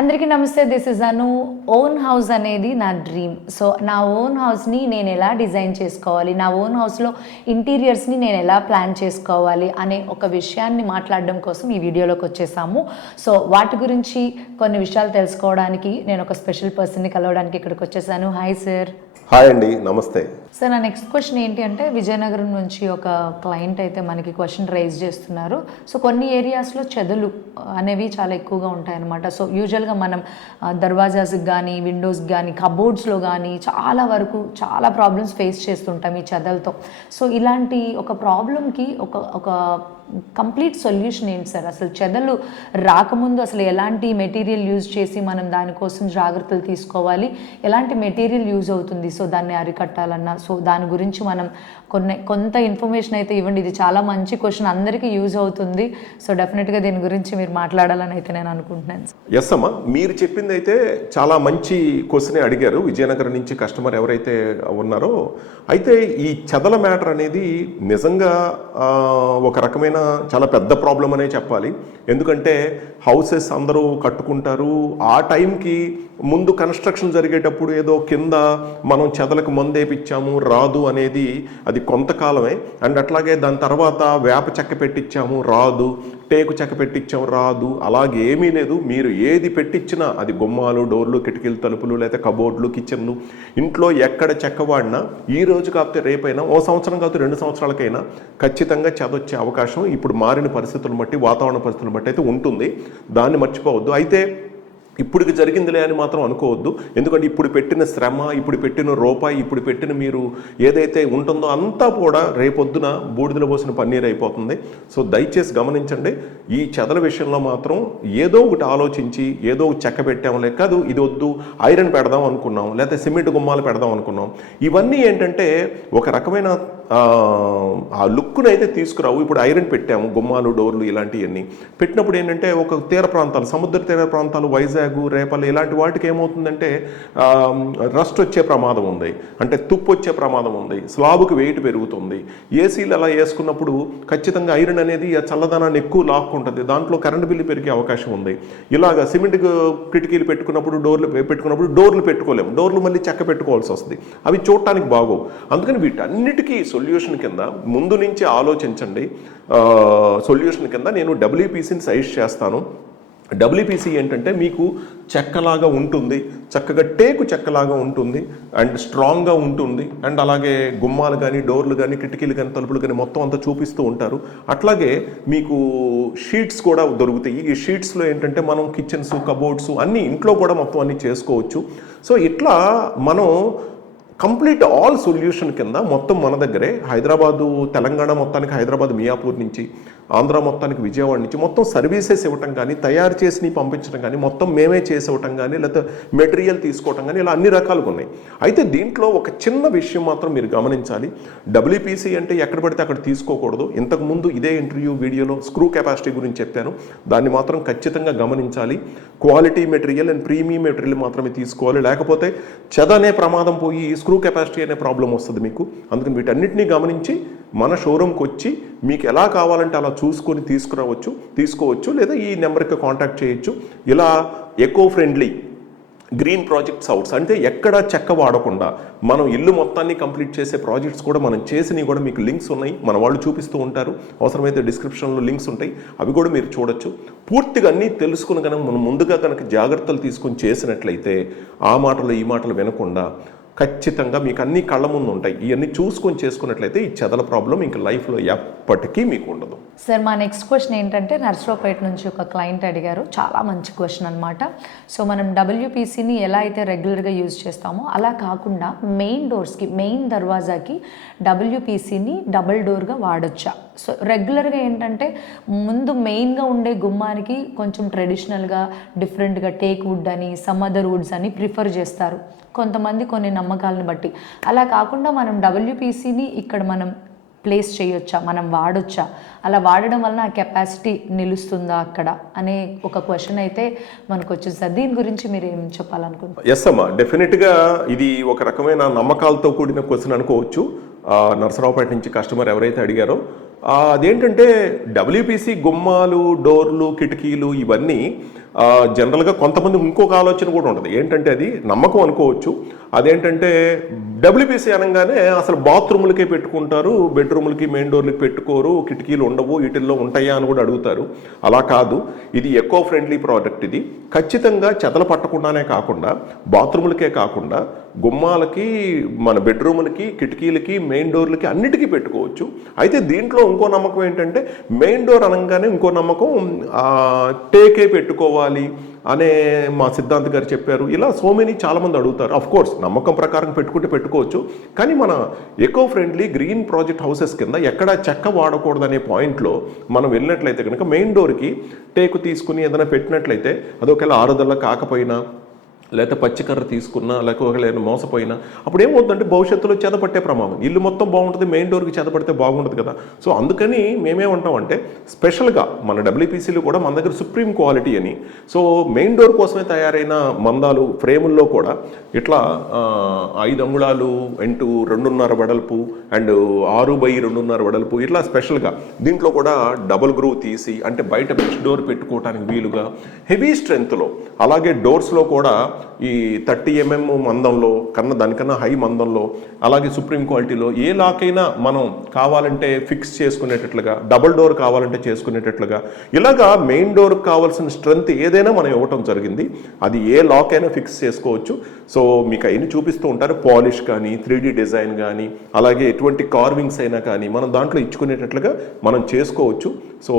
అందరికీ నమస్తే. This is Anu. Own house అనేది నా డ్రీమ్. సో నా ఓన్ హౌస్ని నేను ఎలా డిజైన్ చేసుకోవాలి, నా ఓన్ హౌస్లో ఇంటీరియర్స్ని నేను ఎలా ప్లాన్ చేసుకోవాలి అనే ఒక విషయాన్ని మాట్లాడడం కోసం ఈ వీడియోలోకి వచ్చేసాము. సో వాటి గురించి కొన్ని విషయాలు తెలుసుకోవడానికి నేను ఒక స్పెషల్ పర్సన్ని కలవడానికి ఇక్కడికి వచ్చేసాను. Hi sir. హాయ్ అండి, నమస్తే సార్. నా నెక్స్ట్ క్వశ్చన్ ఏంటి అంటే, విజయనగరం నుంచి ఒక క్లయింట్ అయితే మనకి క్వశ్చన్ రైజ్ చేస్తున్నారు. సో కొన్ని ఏరియాస్లో చెదలు అనేవి చాలా ఎక్కువగా ఉంటాయన్నమాట. సో యూజువల్గా మనం దర్వాజాస్కి కానీ, విండోస్కి కానీ, కబోర్డ్స్లో కానీ చాలా వరకు చాలా ప్రాబ్లమ్స్ ఫేస్ చేస్తుంటాం ఈ చెదలతో. సో ఇలాంటి ఒక ప్రాబ్లంకి ఒక కంప్లీట్ సొల్యూషన్ ఏంటి సార్? అసలు చెదలు రాకముందు అసలు ఎలాంటి మెటీరియల్ యూజ్ చేసి మనం దానికోసం జాగ్రత్తలు తీసుకోవాలి, ఎలాంటి మెటీరియల్ యూజ్ అవుతుంది సో దాన్ని అరికట్టాలన్నా, సో దాని గురించి మనం కొంత ఇన్ఫర్మేషన్ అయితే ఇవ్వండి. ఇది చాలా మంచి క్వశ్చన్, అందరికీ యూజ్ అవుతుంది. సో డెఫినెట్గా దీని గురించి మీరు మాట్లాడాలని అయితే నేను అనుకుంటున్నాను. ఎస్ అమ్మా, మీరు చెప్పింది అయితే చాలా మంచి క్వశ్చనే అడిగారు విజయనగరం నుంచి కస్టమర్ ఎవరైతే ఉన్నారో. అయితే ఈ చెదల మ్యాటర్ అనేది నిజంగా ఒక రకమైన చాలా పెద్ద ప్రాబ్లం అనే చెప్పాలి. ఎందుకంటే హౌసెస్ అందరూ కట్టుకుంటారు, ఆ టైంకి ముందు కన్స్ట్రక్షన్ జరిగేటప్పుడు ఏదో కింద మనం చెదలకు మందేపిచ్చాము రాదు అనేది అది కొంతకాలమే. అండ్ అట్లాగే దాని తర్వాత వేప చెక్క పెట్టించాము రాదు, టేకు చెక్క పెట్టించాము రాదు, అలాగే ఏమీ లేదు. మీరు ఏది పెట్టించినా అది గుమ్మాలు, డోర్లు, కిటికీలు, తలుపులు, లేదా కబోర్డ్లు, కిచెన్లు, ఇంట్లో ఎక్కడ చెక్క వాడినా ఈ రోజు కాకపోతే రేపైనా, ఓ సంవత్సరం కాకపోతే 2 సంవత్సరాలకైనా ఖచ్చితంగా చెదొచ్చే అవకాశం ఇప్పుడు మారిన పరిస్థితులను బట్టి, వాతావరణ పరిస్థితులను బట్టి అయితే ఉంటుంది. దాన్ని మర్చిపోవద్దు. అయితే ఇప్పటికి జరిగిందిలే అని మాత్రం అనుకోవద్దు. ఎందుకంటే ఇప్పుడు పెట్టిన శ్రమ, ఇప్పుడు పెట్టిన రూపాయి, ఇప్పుడు పెట్టిన మీరు ఏదైతే ఉంటుందో అంతా కూడా రేపొద్దున బూడిదలో పోసిన పన్నీర్ అయిపోతుంది. సో దయచేసి గమనించండి, ఈ చెదల విషయంలో మాత్రం ఏదో ఒకటి ఆలోచించి ఏదో చెక్క పెట్టాము లేక కాదు, ఇది వద్దు ఐరన్ పెడదాం అనుకున్నాం, లేకపోతే సిమెంట్ గుమ్మాలు పెడదాం అనుకున్నాం. ఇవన్నీ ఏంటంటే ఒక రకమైన ఆ లుక్ను అయితే తీసుకురావు. ఇప్పుడు ఐరన్ పెట్టాము, గుమ్మాలు, డోర్లు ఇలాంటివన్నీ పెట్టినప్పుడు ఏంటంటే ఒక తీర ప్రాంతాలు, సముద్ర తీర ప్రాంతాలు, వైజాగ్, రేపల్లి ఇలాంటి వాటికి ఏమవుతుందంటే రస్ట్ వచ్చే ప్రమాదం ఉంది, అంటే తుప్పు వచ్చే ప్రమాదం ఉంది, స్లాబుకి వెయిట్ పెరుగుతుంది. ఏసీలు అలా వేసుకున్నప్పుడు ఖచ్చితంగా ఐరన్ అనేది ఆ చల్లదనాన్ని ఎక్కువ లాక్కుంటుంది, దాంట్లో కరెంట్ బిల్లు పెరిగే అవకాశం ఉంది. ఇలాగ సిమెంట్ కిటికీలు పెట్టుకున్నప్పుడు, డోర్లు పెట్టుకోలేము, డోర్లు మళ్ళీ చెక్క పెట్టుకోవాల్సి వస్తుంది, అవి చూడటానికి బాగోవు. అందుకని వీటన్నిటికీ సొల్యూషన్ కింద ముందు నుంచి ఆలోచించండి. సొల్యూషన్ కింద నేను డబ్ల్యూపీసీని సజెస్ట్ చేస్తాను. డబ్ల్యూపీసీ ఏంటంటే మీకు చెక్కలాగా ఉంటుంది, చక్కగా టేకు చెక్కలాగా ఉంటుంది, అండ్ స్ట్రాంగ్గా ఉంటుంది. అండ్ అలాగే గుమ్మాలు కానీ, డోర్లు కానీ, కిటికీలు కానీ, తలుపులు కానీ మొత్తం అంతా చూపిస్తూ ఉంటారు. అట్లాగే మీకు షీట్స్ కూడా దొరుకుతాయి. ఈ షీట్స్లో ఏంటంటే మనం కిచెన్స్, కబోర్డ్స్ అన్నీ ఇంట్లో కూడా మొత్తం అన్నీ చేసుకోవచ్చు. సో ఇట్లా మనం కంప్లీట్ ఆల్ సొల్యూషన్ కింద మొత్తం మన దగ్గరే హైదరాబాదు, తెలంగాణ మొత్తానికి హైదరాబాద్ మియాపూర్ నుంచి, ఆంధ్ర మొత్తానికి విజయవాడ నుంచి మొత్తం సర్వీసెస్ ఇవ్వటం కానీ, తయారు చేసి పంపించడం కానీ, మొత్తం మేమే చేసి ఇవ్వటం కానీ, లేకపోతే మెటీరియల్ తీసుకోవటం కానీ, ఇలా అన్ని రకాలుగా ఉన్నాయి. అయితే దీంట్లో ఒక చిన్న విషయం మాత్రం మీరు గమనించాలి. డబ్ల్యూపీసీ అంటే ఎక్కడ పడితే అక్కడ తీసుకోకూడదు. ఇంతకుముందు ఇదే ఇంటర్వ్యూ వీడియోలో స్క్రూ కెపాసిటీ గురించి చెప్పాను, దాన్ని మాత్రం ఖచ్చితంగా గమనించాలి. Quality material and premium material మాత్రమే తీసుకోవాలి, లేకపోతే చెద అనే ప్రమాదం పోయి స్క్రూ కెపాసిటీ అనే ప్రాబ్లం వస్తుంది మీకు. అందుకని వీటన్నిటినీ గమనించి మన షోరూమ్కి వచ్చి మీకు ఎలా కావాలంటే అలా చూసుకొని తీసుకోవచ్చు, లేదా ఈ నెంబర్కి కాంటాక్ట్ చేయొచ్చు. ఇలా eco friendly green projects house అంటే ఎక్కడ చెక్క వాడకుండా మనం ఇల్లు మొత్తాన్ని కంప్లీట్ చేసే ప్రాజెక్ట్స్ కూడా మనం చేసినవి కూడా మీకు లింక్స్ ఉన్నాయి, మన వాళ్ళు చూపిస్తూ ఉంటారు. అవసరమైతే డిస్క్రిప్షన్లో లింక్స్ ఉంటాయి, అవి కూడా మీరు చూడొచ్చు. పూర్తిగా అన్నీ తెలుసుకుని కనుక మనం ముందుగా కనుక జాగ్రత్తలు తీసుకొని చేసినట్లయితే ఆ మాటలు ఈ మాటలు వినకుండా ఖచ్చితంగా మీకు అన్ని కళ్ళ ముందు ఉంటాయి. ఇవన్నీ చూసుకొని చేసుకున్నట్లయితే ఈ చెదల ప్రాబ్లం ఇంకా లైఫ్లో ఎప్పటికీ మీకు ఉండదు. సార్, మా నెక్స్ట్ క్వశ్చన్ ఏంటంటే, నర్సరావుపేట నుంచి ఒక క్లయింట్ అడిగారు. చాలా మంచి క్వశ్చన్ అనమాట. సో మనం డబ్ల్యూపీసీని ఎలా అయితే రెగ్యులర్గా యూజ్ చేస్తామో అలా కాకుండా మెయిన్ డోర్స్కి, మెయిన్ దర్వాజాకి డబ్ల్యూపీసీని డబుల్ డోర్గా వాడొచ్చా? సో రెగ్యులర్గా ఏంటంటే ముందు మెయిన్గా ఉండే గుమ్మానికి కొంచెం ట్రెడిషనల్గా డిఫరెంట్గా టేక్ వుడ్ అని, సమ్ అదర్ వుడ్స్ అని ప్రిఫర్ చేస్తారు కొంతమంది, కొన్ని నమ్మకాలను బట్టి. అలా కాకుండా మనం డబ్ల్యూపీసీని ఇక్కడ మనం ప్లేస్ చేయొచ్చా, మనం వాడొచ్చా, అలా వాడడం వలన ఆ కెపాసిటీ నిలుస్తుందా అక్కడ అనే ఒక క్వశ్చన్ అయితే మనకు వచ్చింది సార్. దీని గురించి మీరు ఏం చెప్పాలనుకుంటున్నారు? ఎస్ అమ్మా, డెఫినెట్గా ఇది ఒక రకమైన నమ్మకాలతో కూడిన క్వశ్చన్ అనుకోవచ్చు. నర్సరావుపేట నుంచి కస్టమర్ ఎవరైతే అడిగారో అదేంటంటే డబ్ల్యూపీసీ గుమ్మాలు, డోర్లు, కిటికీలు ఇవన్నీ జనరల్గా కొంతమంది ఇంకొక ఆలోచన కూడా ఉంటుంది, ఏంటంటే అది నమ్మకం అనుకోవచ్చు. అదేంటంటే డబ్ల్యూపీసీ అనగానే అసలు బాత్రూములకే పెట్టుకుంటారు, బెడ్రూములకి మెయిన్ డోర్లకి పెట్టుకోరు, కిటికీలు ఉండవు, వీటిల్లో ఉంటాయా అని కూడా అడుగుతారు. అలా కాదు, ఇది ఎకో ఫ్రెండ్లీ ప్రోడక్ట్. ఇది ఖచ్చితంగా చెదలు పట్టకుండానే కాకుండా బాత్రూములకే కాకుండా గుమ్మాలకి, మన బెడ్రూములకి, కిటికీలకి, మెయిన్ డోర్లకి అన్నిటికీ పెట్టుకోవచ్చు. అయితే దీంట్లో ఇంకో నమ్మకం ఏంటంటే మెయిన్ డోర్ అనగానే ఇంకో నమ్మకం టేకే పెట్టుకోవాలి అనే మా సిద్ధాంత్ గారు చెప్పారు. ఇలా సో మెనీ చాలామంది అడుగుతారు. అఫ్ కోర్స్ నమ్మకం ప్రకారం పెట్టుకుంటే పెట్టుకోవచ్చు, కానీ మన eco friendly green project houses కింద ఎక్కడ చెక్క వాడకూడదనే పాయింట్లో మనం వెళ్ళినట్లయితే కనుక మెయిన్ డోర్కి టేకు తీసుకుని ఏదైనా పెట్టినట్లయితే అది ఒకవేళ ఆరుదల కాకపోయినా, లేకపోతే పచ్చికర్ర తీసుకున్నా, లేకపోతే మోసపోయినా అప్పుడు ఏమవుతుందంటే భవిష్యత్తులో చెదపట్టే ప్రమాదం. ఇల్లు మొత్తం బాగుంటుంది, మెయిన్ డోర్కి చెదపడితే బాగుంటుంది కదా. సో అందుకని మేమేమంటామంటే స్పెషల్గా మన డబ్ల్యూపీసీలు కూడా మన దగ్గర సుప్రీం క్వాలిటీ అని, సో మెయిన్ డోర్ కోసమే తయారైన మందాలు ఫ్రేముల్లో కూడా ఇట్లా 5 అంగుళాలు ఇంటూ 2.5 వెడల్పు అండ్ 6x2.5 వెడల్పు, ఇట్లా స్పెషల్గా దీంట్లో కూడా డబుల్ గ్రూ తీసి, అంటే బయట బ్రిడ్జ్ డోర్ పెట్టుకోవడానికి వీలుగా హెవీ స్ట్రెంగ్త్లో, అలాగే డోర్స్లో కూడా ఈ 30 mm మందంలో దానికన్నా హై మందంలో, అలాగే సుప్రీం క్వాలిటీలో ఏ లాక్ అయినా మనం కావాలంటే ఫిక్స్ చేసుకునేటట్లుగా, డబుల్ డోర్ కావాలంటే చేసుకునేటట్లుగా, ఇలాగా మెయిన్ డోర్కి కావాల్సిన స్ట్రెంగ్త్ ఏదైనా మనం ఇవ్వటం జరిగింది. అది ఏ లాక్ అయినా ఫిక్స్ చేసుకోవచ్చు. సో మీకు అయినా చూపిస్తూ ఉంటారు, పాలిష్ కానీ 3D డిజైన్ కానీ, అలాగే ఎటువంటి కార్వింగ్స్ అయినా కానీ మనం దాంట్లో ఇచ్చుకునేటట్లుగా మనం చేసుకోవచ్చు. సో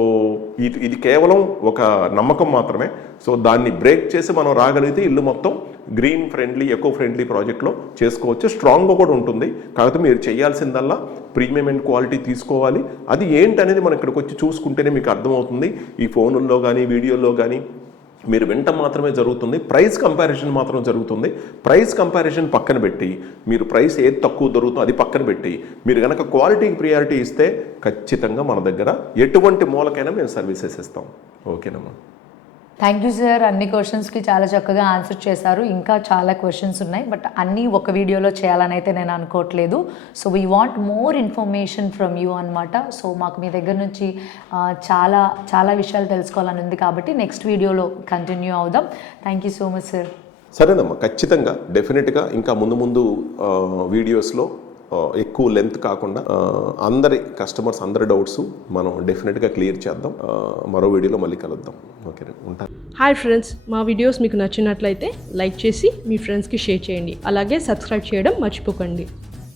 ఇది కేవలం ఒక నమ్మకం మాత్రమే. సో దాన్ని బ్రేక్ చేసి మనం రాగలిగితే ఇల్లు మొత్తం గ్రీన్ ఫ్రెండ్లీ, ఎకో ఫ్రెండ్లీ ప్రాజెక్ట్లో చేసుకోవచ్చు. స్ట్రాంగ్గా కూడా ఉంటుంది. కాకపోతే మీరు చేయాల్సిందల్లా ప్రీమియం అండ్ క్వాలిటీ తీసుకోవాలి. అది ఏంటనేది మనం ఇక్కడికి వచ్చి చూసుకుంటేనే మీకు అర్థమవుతుంది. ఈ ఫోనుల్లో కానీ వీడియోల్లో కానీ మీరు వింటం మాత్రమే జరుగుతుంది, ప్రైస్ కంపారిజన్ మాత్రం జరుగుతుంది. ప్రైస్ కంపారిజన్ పక్కన పెట్టి, మీరు ప్రైస్ ఏది తక్కువ దొరుకుతుందో అది పక్కన పెట్టి, మీరు కనుక క్వాలిటీకి ప్రియారిటీ ఇస్తే ఖచ్చితంగా మన దగ్గర ఎటువంటి మూలకైనా మేము సర్వీసెస్ ఇస్తాం. ఓకేనమ్మా. థ్యాంక్ యూ సార్, అన్ని క్వశ్చన్స్కి చాలా చక్కగా ఆన్సర్ చేశారు. ఇంకా చాలా క్వశ్చన్స్ ఉన్నాయి, బట్ అన్నీ ఒక వీడియోలో చేయాలని అయితే నేను అనుకోవట్లేదు. So we want more information from you అనమాట. సో మాకు మీ దగ్గర నుంచి చాలా చాలా విషయాలు తెలుసుకోవాలని ఉంది, కాబట్టి నెక్స్ట్ వీడియోలో కంటిన్యూ అవుదాం. Thank you so much sir. సరేనమ్మా, ఖచ్చితంగా డెఫినెట్గా ఇంకా ముందు వీడియోస్లో ఎక్కువ లెంత్ కాకుండా అందరి కస్టమర్స్ అందరి డౌట్స్ మనం డెఫినెట్గా క్లియర్ చేద్దాం. మరో వీడియోలో మళ్ళీ కలుద్దాం. ఓకే, ఉంటాను. హాయ్ ఫ్రెండ్స్, మా వీడియోస్ మీకు నచ్చినట్లయితే లైక్ చేసి మీ ఫ్రెండ్స్కి షేర్ చేయండి. అలాగే సబ్స్క్రైబ్ చేయడం మర్చిపోకండి.